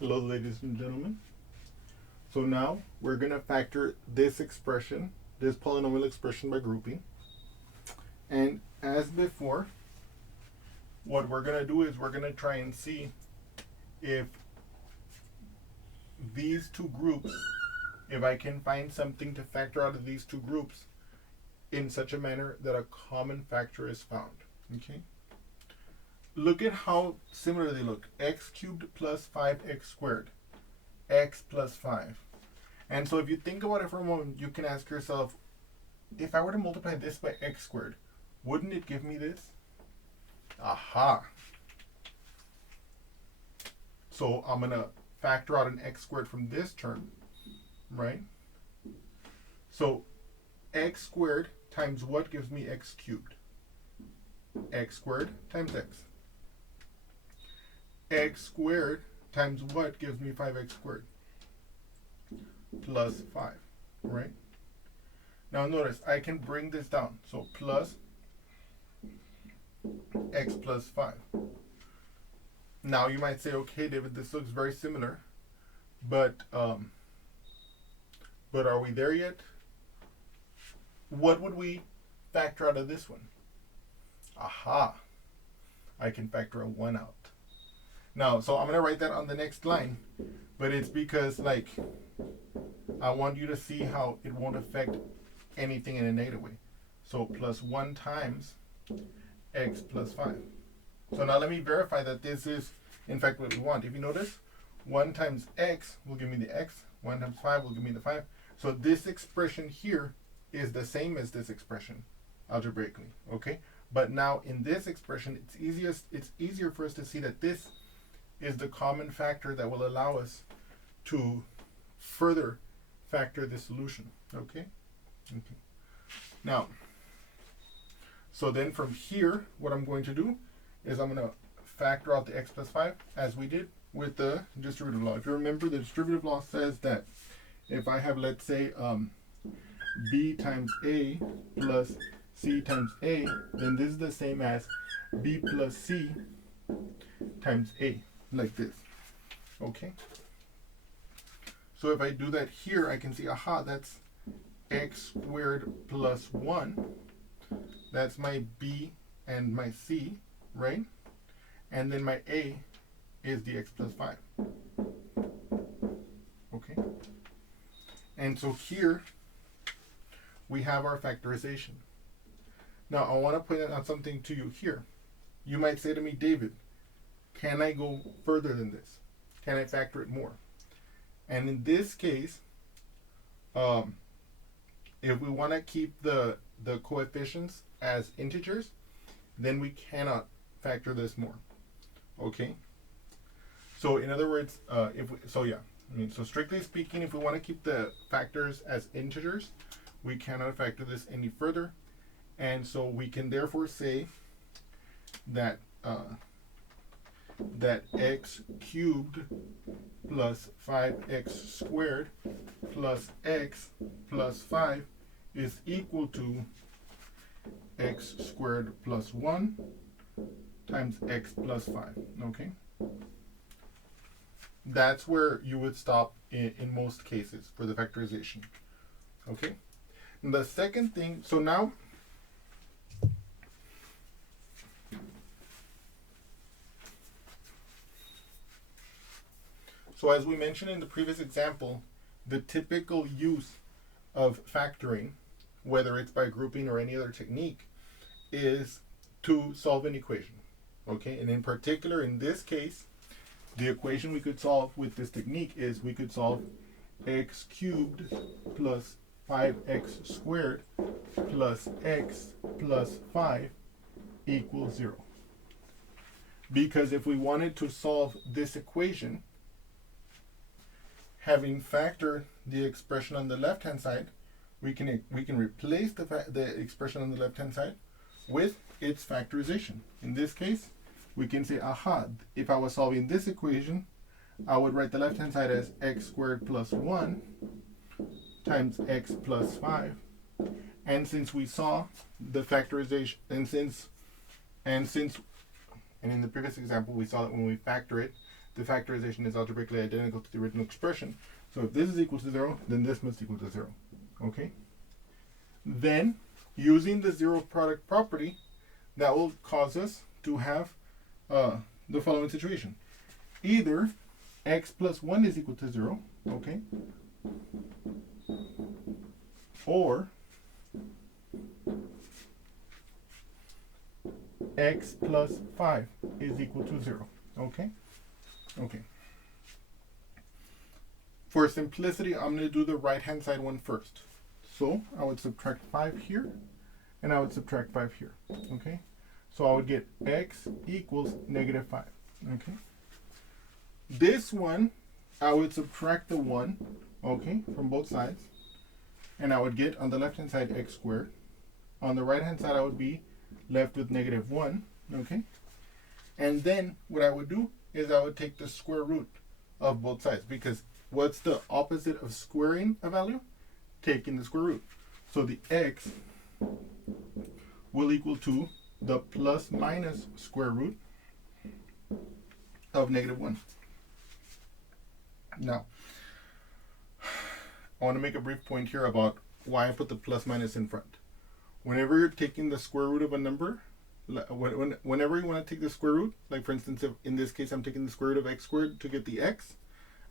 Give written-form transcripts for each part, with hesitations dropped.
Hello, ladies and gentlemen. So now we're going to factor this expression, this polynomial expression, by grouping. And as before, what we're going to do is we're going to try and see if these two groups, if I can find something to factor out of these two groups in such a manner that a common factor is found. Okay? Look at how similar they look. X cubed plus 5x squared. X plus 5. And so if you think about it for a moment, you can ask yourself, if I were to multiply this by x squared, wouldn't it give me this? Aha! So I'm going to factor out an x squared from this term, right? So x squared times what gives me x cubed? X squared times x. X squared times what gives me 5x squared? Plus 5, right? Now notice, I can bring this down. So plus x plus 5. Now you might say, okay, David, this looks very similar, but are we there yet? What would we factor out of this one? Aha! I can factor a 1 out. Now, so I'm going to write that on the next line, but it's because, like, I want you to see how it won't affect anything in a negative way. So plus 1 times x plus 5. So now let me verify that this is, in fact, what we want. If you notice, 1 times x will give me the x, 1 times 5 will give me the 5. So this expression here is the same as this expression, algebraically, okay? But now in this expression, it's easier for us to see that this is the common factor that will allow us to further factor the solution, okay? Okay. Now, so then from here, what I'm going to do is I'm going to factor out the x plus 5 as we did with the distributive law. If you remember, the distributive law says that if I have, let's say, b times a plus c times a, then this is the same as b plus c times a, like this, okay? So if I do that here, I can see, aha, that's x squared plus 1. That's my b and my c, right? And then my a is the x plus 5. Okay? And so here we have our factorization. Now I want to point out something to you here. You might say to me, David, can I go further than this? Can I factor it more? And in this case, if we want to keep the coefficients as integers, then we cannot factor this more. Okay? So in other words, so strictly speaking, if we want to keep the factors as integers, we cannot factor this any further. And so we can therefore say that that x cubed plus 5x squared plus x plus 5 is equal to x squared plus 1 times x plus 5. Okay? That's where you would stop in most cases for the factorization. Okay? And the second thing, so now, so as we mentioned in the previous example, the typical use of factoring, whether it's by grouping or any other technique, is to solve an equation. Okay, and in particular, in this case, the equation we could solve with this technique is we could solve x cubed plus 5x squared plus x plus 5 equals 0. Because if we wanted to solve this equation, having factored the expression on the left-hand side, we can replace the expression on the left-hand side with its factorization. In this case, we can say, aha, if I was solving this equation, I would write the left-hand side as x squared plus 1 times x plus 5. And since we saw the factorization, and in the previous example, we saw that when we factor it, the factorization is algebraically identical to the original expression. So if this is equal to 0, then this must equal to 0. Okay? Then, using the zero product property, that will cause us to have the following situation. Either x plus 1 is equal to 0, okay? Or x plus 5 is equal to 0, okay? Okay. For simplicity, I'm going to do the right-hand side one first. So I would subtract 5 here, and I would subtract 5 here, okay? So I would get x equals negative 5, okay? This one, I would subtract the 1, okay, from both sides, and I would get on the left-hand side x squared. On the right-hand side, I would be left with negative 1, okay? And then what I would do is I would take the square root of both sides, because what's the opposite of squaring a value? Taking the square root. So the x will equal to the plus minus square root of negative 1. Now, I want to make a brief point here about why I put the plus minus in front. Whenever you're taking the square root of a number, whenever you want to take the square root, like for instance, if in this case I'm taking the square root of x squared to get the x,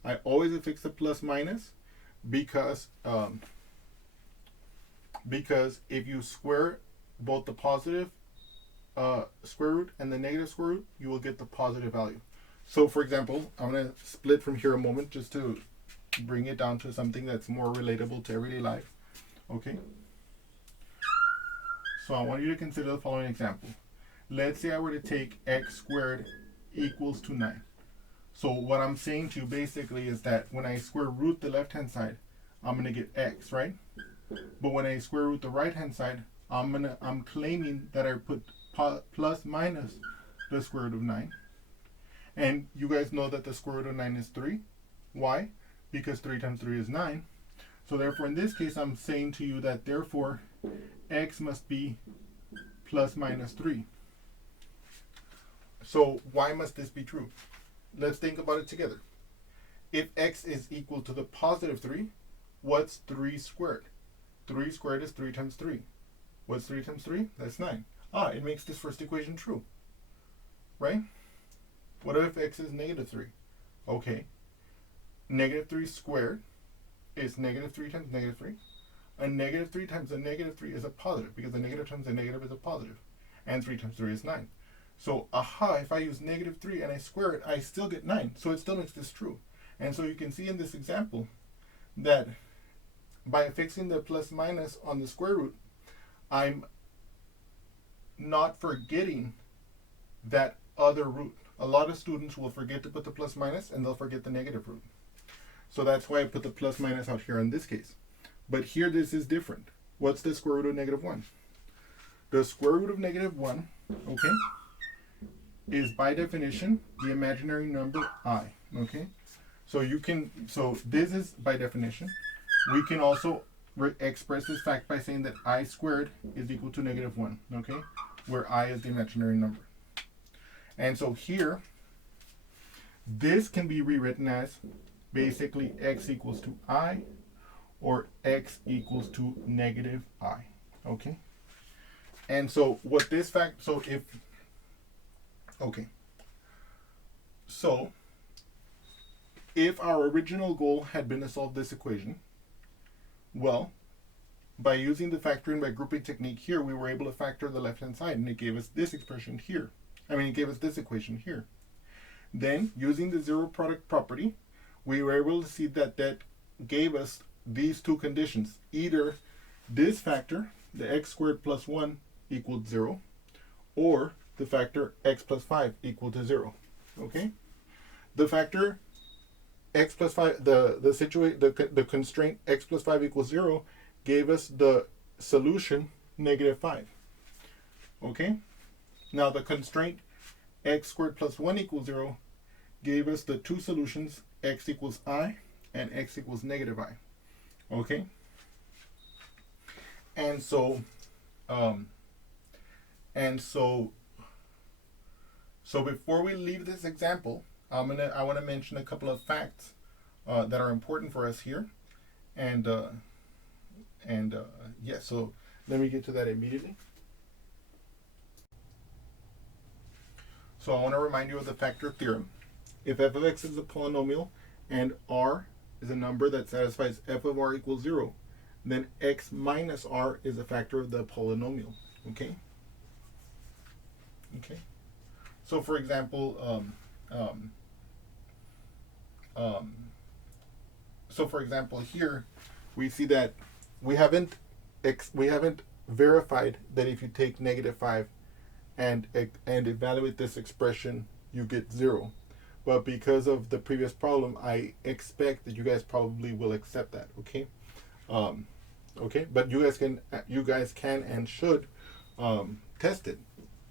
I always affix the plus minus because if you square both the positive square root and the negative square root, you will get the positive value. So for example, I'm going to split from here a moment just to bring it down to something that's more relatable to everyday life. Okay? So I want you to consider the following example. Let's say I were to take x squared equals to 9. So what I'm saying to you basically is that when I square root the left-hand side, I'm going to get x, right? But when I square root the right-hand side, I'm claiming that I put plus minus the square root of 9. And you guys know that the square root of 9 is 3. Why? Because 3 times 3 is 9. So therefore, in this case, I'm saying to you that therefore, x must be plus minus 3. So why must this be true? Let's think about it together. If x is equal to the positive 3, what's 3 squared? 3 squared is 3 times 3. What's 3 times 3? That's 9. It makes this first equation true. Right? What if x is negative 3? Okay. Negative 3 squared is negative 3 times negative 3. A negative 3 times a negative 3 is a positive, because a negative times a negative is a positive. And 3 times 3 is 9. So, if I use negative 3 and I square it, I still get 9. So it still makes this true. And so you can see in this example that by affixing the plus minus on the square root, I'm not forgetting that other root. A lot of students will forget to put the plus minus and they'll forget the negative root. So that's why I put the plus minus out here in this case. But here this is different. What's the square root of negative 1? The square root of negative 1, okay, is by definition the imaginary number I, okay? So this is by definition. We can also express this fact by saying that I squared is equal to negative 1, okay? Where I is the imaginary number. And so here, this can be rewritten as basically x equals to I, or x equals to negative I, okay? And so what this fact, so if our original goal had been to solve this equation, well, by using the factoring by grouping technique here, we were able to factor the left-hand side, and it gave us this expression here. It gave us this equation here. Then, using the zero product property, we were able to see that that gave us these two conditions. Either this factor, the x squared plus 1 equals 0, or the factor x plus 5 equal to 0. Okay? The factor x plus 5, the constraint x plus 5 equals 0 gave us the solution negative 5. Okay? Now the constraint x squared plus 1 equals 0 gave us the two solutions x equals I and x equals negative I. Okay? And so before we leave this example, I want to mention a couple of facts that are important for us here, and yeah. So let me get to that immediately. So I want to remind you of the factor theorem. If f of x is a polynomial and r is a number that satisfies f of r equals 0, then x minus r is a factor of the polynomial. Okay? Okay. So for example, here we see that we haven't verified that if you take -5 and evaluate this expression, you get 0. But because of the previous problem, I expect that you guys probably will accept that. Okay. Okay. But you guys can and should test it.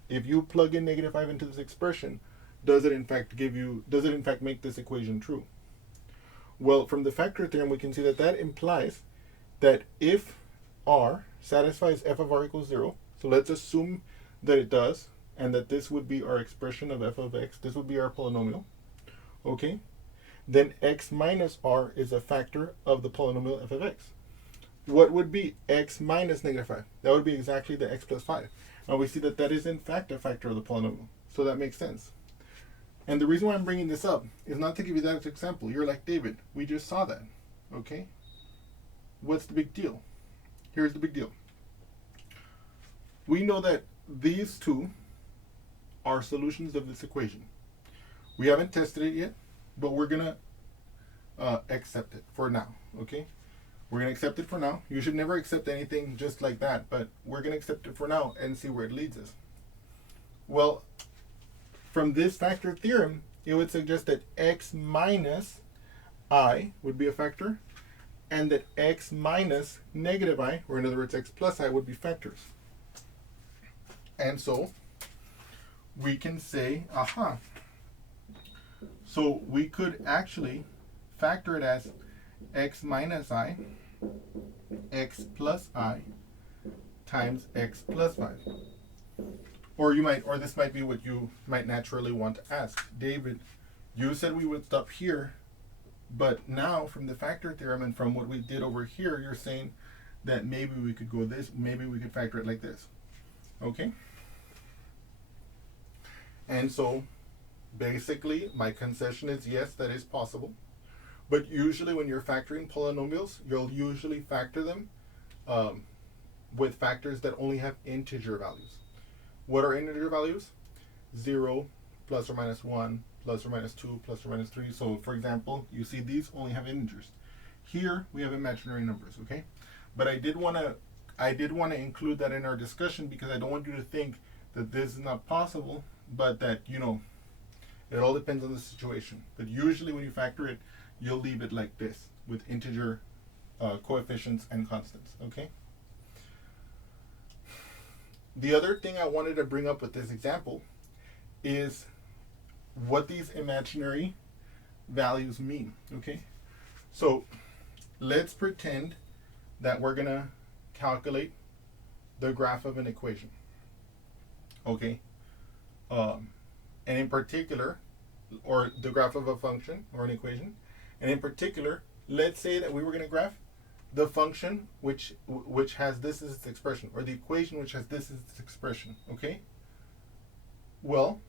If you plug in -5 into this expression, does it in fact make this equation true? Well, from the factor theorem, we can see that implies that if r satisfies f of r equals 0, so let's assume that it does, and that this would be our expression of f of x, this would be our polynomial, okay? Then x minus r is a factor of the polynomial f of x. What would be x minus -5? That would be exactly the x plus 5. And we see that is in fact a factor of the polynomial. So that makes sense. And the reason why I'm bringing this up is not to give you that as an example. You're like, David, we just saw that. Okay? What's the big deal? Here's the big deal. We know that these two are solutions of this equation. We haven't tested it yet, but we're going to accept it for now. Okay? We're going to accept it for now. You should never accept anything just like that, but we're going to accept it for now and see where it leads us. Well, from this factor theorem, it would suggest that x minus I would be a factor, and that x minus -I, or in other words, x plus I, would be factors. And so we can say, aha. So we could actually factor it as x minus I, x plus I, times x plus 5. Or this might be what you might naturally want to ask. David, you said we would stop here, but now from the factor theorem and from what we did over here, you're saying that maybe we could go this, maybe we could factor it like this. Okay? And so basically my concession is yes, that is possible. But usually when you're factoring polynomials, you'll usually factor them with factors that only have integer values. What are integer values? 0, plus or minus 1, plus or minus 2, plus or minus 3. So for example, you see these only have integers. Here we have imaginary numbers, okay? But I did want to include that in our discussion because I don't want you to think that this is not possible, but that, it all depends on the situation. But usually when you factor it, you'll leave it like this with integer coefficients and constants, okay? The other thing I wanted to bring up with this example is what these imaginary values mean, okay? So let's pretend that we're going to calculate the graph of an equation, okay? And in particular, or the graph of a function or an equation, and in particular, let's say that we were going to graph the function which has this as its expression, or the equation which has this as its expression, okay? Well,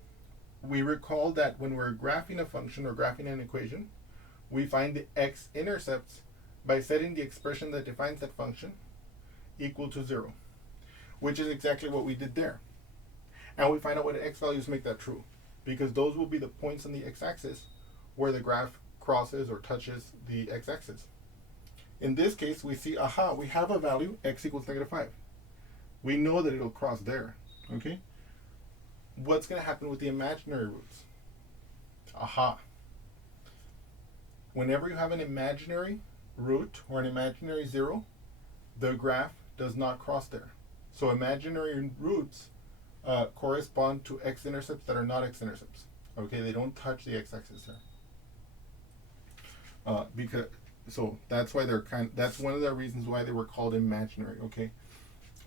we recall that when we're graphing a function or graphing an equation, we find the x-intercepts by setting the expression that defines that function equal to 0, which is exactly what we did there. And we find out what x values make that true, because those will be the points on the x-axis where the graph crosses or touches the x-axis. In this case, we see, aha, we have a value, x equals -5. We know that it'll cross there, okay? What's going to happen with the imaginary roots? Aha. Whenever you have an imaginary root or an imaginary 0, the graph does not cross there. So imaginary roots correspond to x-intercepts that are not x-intercepts. Okay, they don't touch the x-axis there. So that's why that's one of the reasons why they were called imaginary. Okay,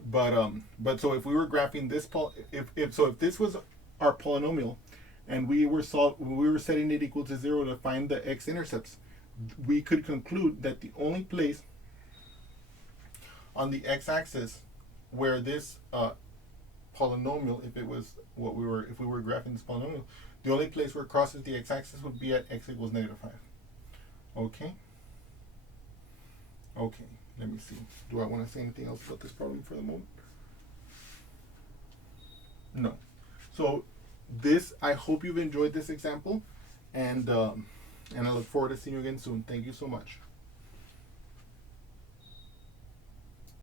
but so if we were graphing this if this was our polynomial, and we were setting it equal to 0 to find the x-intercepts, we could conclude that the only place on the x-axis where this polynomial, if we were graphing this polynomial, the only place where it crosses the x-axis would be at x equals -5. Okay. Okay. Let me see. Do I want to say anything else about this problem for the moment? No. So this, I hope you've enjoyed this example, and I look forward to seeing you again soon. Thank you so much.